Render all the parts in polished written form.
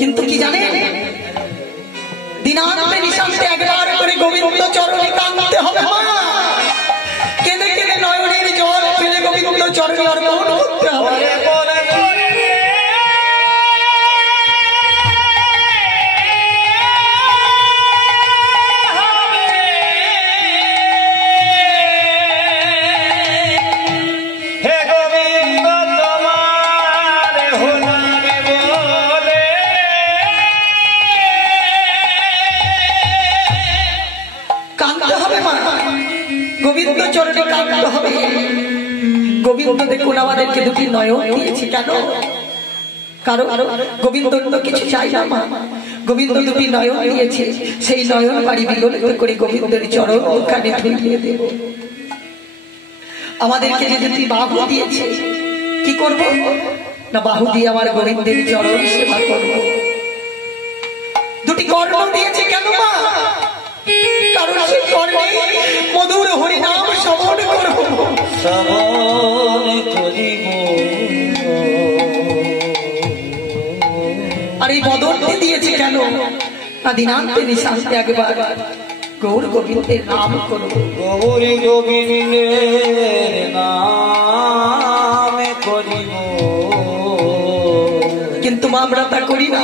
কিন্তু কি জানেন, দিনান্তে নিশান্তে একবার করে গোবিন্দ চরণে কাঁদতে হবে মা। কেঁদে কেঁদে নয়নের জল ফেলে গোবিন্দ চরণে অর্পণ করতে হবে। গোবিন্দ চরণে কাঁদতে হবে। গোবিন্দ দেখুন আমাদেরকে দুটি নয়ন দিয়েছে কেন? কারো গোবিন্দ তো কিছু চাই না মা, গোবিন্দ দুটি নয়ন দিয়েছে, সেই নয়ন বাড়ি বিগলিত করে গোবিন্দের চরণ ওখানে ধুলিয়ে দেব। আমাদেরকে যে দুটি বাহু দিয়েছে, কি করব না, বাহু দিয়ে আমার গোবিন্দের চরণ সেবা করব। দুটি কর্ণ দিয়েছে কেন মা? কারণ সেই কর্ণে মধুর হরিনাম শ্রবণ করব। আর এই বদনটি দিয়েছে কেন না, দিনান্তে নিশান্তে একবার গৌর গোবিন্দের নাম করব। গৌরী গোবিন্দের নাম করিব। কিন্তু আমরা তা করি না।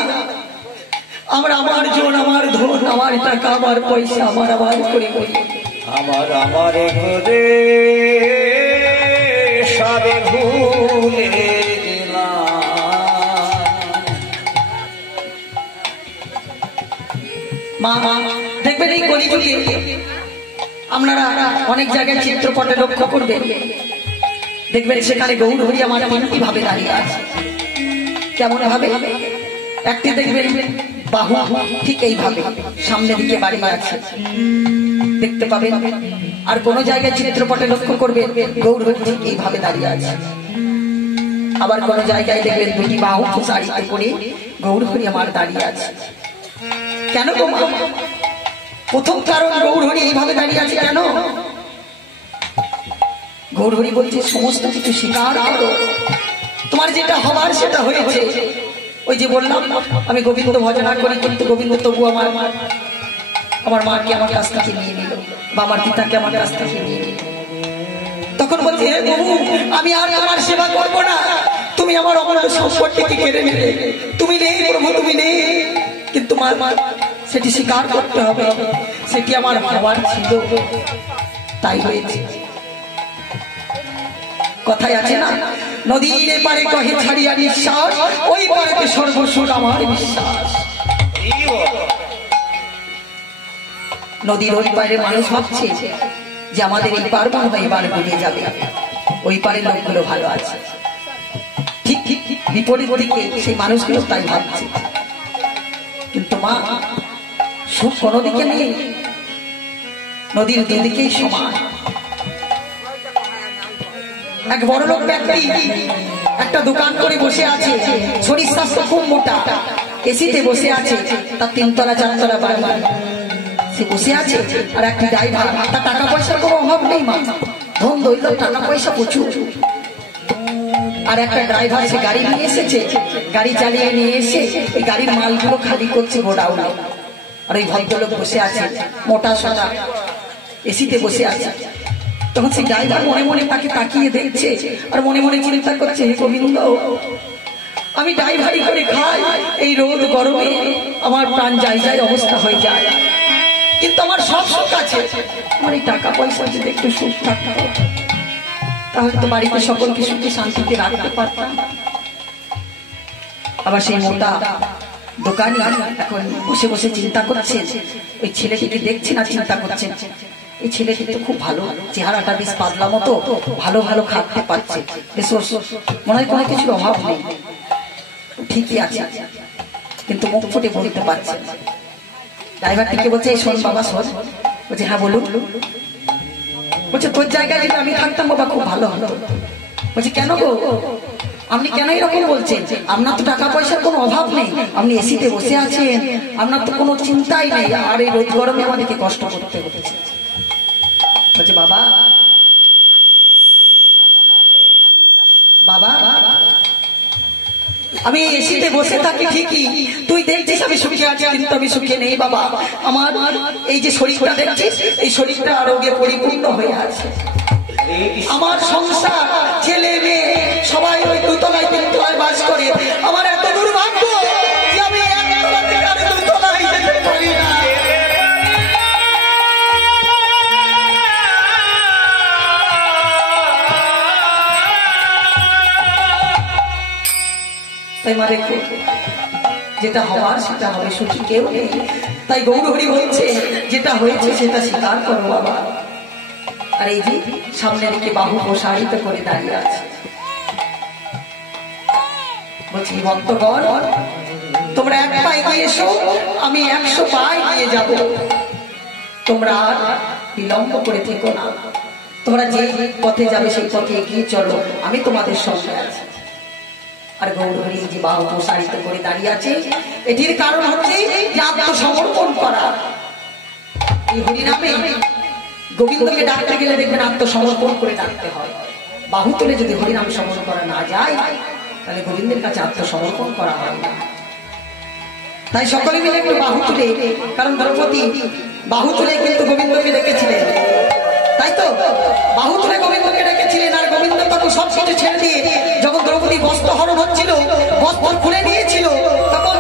আমরা আমার জন, আমার ধন, আমার টাকা, আমার পয়সা, আমার করে করি, আমার করে সবে ভুলে মা। দেখবেন এই কলিযুগে আপনারা অনেক জায়গায় চিত্রপটে লক্ষ্য করবেন, দেখবেন সেখানে গৌর হরি আমার তিনটি ভাবে দাঁড়িয়ে আছে। কেমন ভাবে? একটি দেখবেন বাহু ঠিক এইভাবে সামনের দিকে বাড়ি আছে, দেখতে পাবেন। আর কোন জায়গায় চিত্রপটে লক্ষ্য করবেন গৌর হরি ঠিক এইভাবে দাঁড়িয়ে আছে। আবার কোন জায়গায় দেখবেন দুটি বাহু প্রসারিত করে গৌর হরি আমার দাঁড়িয়ে আছে। কেন গো মা? প্রথম কারণ গৌর হরি এইভাবে দাঁড়িয়ে আছে কেন? গৌর হরি বলছে সমস্ত কিছু স্বীকার করো, তোমার যেটা হবার সেটা হয়েছে। ওই যে বললাম আমি গোবিন্দ ভজনা করি, কিন্তু গোবিন্দ তবু আমার মাকে আমার কাছ থেকে নিয়ে নিল, বা আমার পিতাকে আমার কাছ থেকে নিয়ে নিল। তখন বলছে হে প্রভু, আমি আর আমার সেবা করবো না, তুমি আমার অমূল্য সম্পত্তিকে কেড়ে নিলে, তুমি নেই প্রভু, তুমি নেই। কিন্তু মা সেটি স্বীকার করতে হবে, সেটি আমার হবার ছিল, তাই হয়েছে। কথায় আছে না, নদীর এপারে কহে ছাড়িয়া নিঃশ্বাস, ওই পারেতে সর্বস্ব আমার বিশ্বাস। নদীর ওই পারে মানুষ ভাবছে যে আমাদের এই পার মনে হয় এবার বেরিয়ে যাবে, ওই পারে লোকগুলো ভালো আছে। ঠিক ঠিক বিপরীত দিকে সেই মানুষগুলো তাই ভাবছে। কিন্তু মা, সুখ কোনো দিকে নেই, নদীর দুদিকেই সমান। এক বড় লোক ব্যক্তি একটা দোকান করে বসে আছে, শরীর স্বাস্থ্য খুব মোটা, এসিতে বসে আছে, তার 3 তলা 4 তলা বাড়ি, সে বসে আছে। আর একটি ড্রাইভার, তার টাকা পয়সার কোনো অভাব নেই মা, ধন দৈল টাকা পয়সা প্রচুর। আর একটা ড্রাইভার সে গাড়ি নিয়ে এসেছে, গাড়ি চালিয়ে নিয়ে এসে এই গাড়ির মালগুলো খালি করছে গোডাউনে। আর ওই ভদ্রলোক বসে আছে মোটা সোটা, এসিতে বসে আছে। তখন সেই ড্রাইভার মনে মনে তাকে তাকিয়ে দেখছে, আর মনে মনে চিন্তা করছে হে গোবিন্দ, আমি ড্রাইভারি করে খাই, এই রোদ গরমে আমার প্রাণ যায় যায় অবস্থা হয়ে যায়, কিন্তু আমার সব সুখ আছে। আমার এই টাকা পয়সা যদি একটু সুখ থাকতো, তাহলে তো বাড়িতে সকলকে সুখে শান্তিতে রাখতে পারতাম। আবার সেই মোটা দোকানি এখন বসে বসে চিন্তা করছে, ওই ছেলেটিকে দেখছে না, চিন্তা করছে এই ছেলেটি তো খুব ভালো, চেহারাটা বেশ পাতলা মতো, ভালো ভালো খাটতে পারছে, বেশ মনে হয় কোনো কিছুর অভাব নেই, ঠিকই আছে, কিন্তু মুখ ফুটে বলতে পারছে। ড্রাইভারটিকে বলছে এই শোন বাবা শোন, বলছে হ্যাঁ বলুন। বলছে তোর জায়গায় যদি আমি থাকতাম বাবা খুব ভালো হতো। বলছে কেন গো, আপনি কেন এরকম বলছেন? আপনার তো টাকা পয়সার কোনো অভাব নেই, আপনি এসিতে বসে আছেন, আপনার তো কোনো চিন্তাই নেই, আর এই রোদ গরমে আমাদেরকে কষ্ট করতে হচ্ছে। বলছে বাবা বাবা আমি এসিতে বসে থাকি ঠিকই, তুই দেখছিস আমি সুখে আছি, কিন্তু আমি সুখে নেই বাবা। আমার এই যে শরীরটা দেখছিস, এই শরীরটা আরোগ্যে পরিপূর্ণ হয়ে আছে। আমার সংসার, ছেলে মেয়ে সবাই ওই দুতলায় তিনতলায় বাস করে। আমার এত দুর্ভাগ্য যে আমি একতলা থেকে আর দুতলায় যেতে পারি না। তাই মা দেখো, যেটা হওয়ার সেটা হবে, সুখী কেউ নেই। তাই গৌরহরি বলছে যেটা হয়েছে সেটা স্বীকার করো বাবা। আর এই যে সামনের দিকে বাহু প্রসারিত করে দাঁড়িয়ে আছে, বলছি ভক্তগণ তোমরা এক পায়ে গিয়ে এসো, আমি 100 পায়ে গিয়ে যাব। তোমরা আর বিলম্ব করে থেকো না, তোমরা যে পথে যাবে সেই পথে এগিয়ে চলো, আমি তোমাদের সঙ্গে আছি। আর গৌরহরি যে বাহু প্রসারিত করে দাঁড়িয়ে আছে, এটির কারণ হচ্ছে যে আত্মসমর্পণ করা। এই হরিনামে গোবিন্দকে ডাকতে গেলে দেখবেন আত্মসমর্পণ করে ডাকতে হয়। বাহু তুলে যদি হরিনাম সমর্পণ করা না যায়, তাহলে গোবিন্দের কাছে আত্মসমর্পণ করা হয় না। তাই সকলে মিলে একটু বাহু তুলে, কারণ দ্রৌপদী বাহু তুলে কিন্তু গোবিন্দকে ডেকেছিলেন, তাই তো বাহু তুলে গোবিন্দকে ডেকেছিলেন। আর গোবিন্দ তখন সব কিছু ছেড়ে দিয়ে, যখন দ্রৌপদী বস্ত্র হরণ হচ্ছিল, বস্ত্র খুলে নিয়েছিল, তখন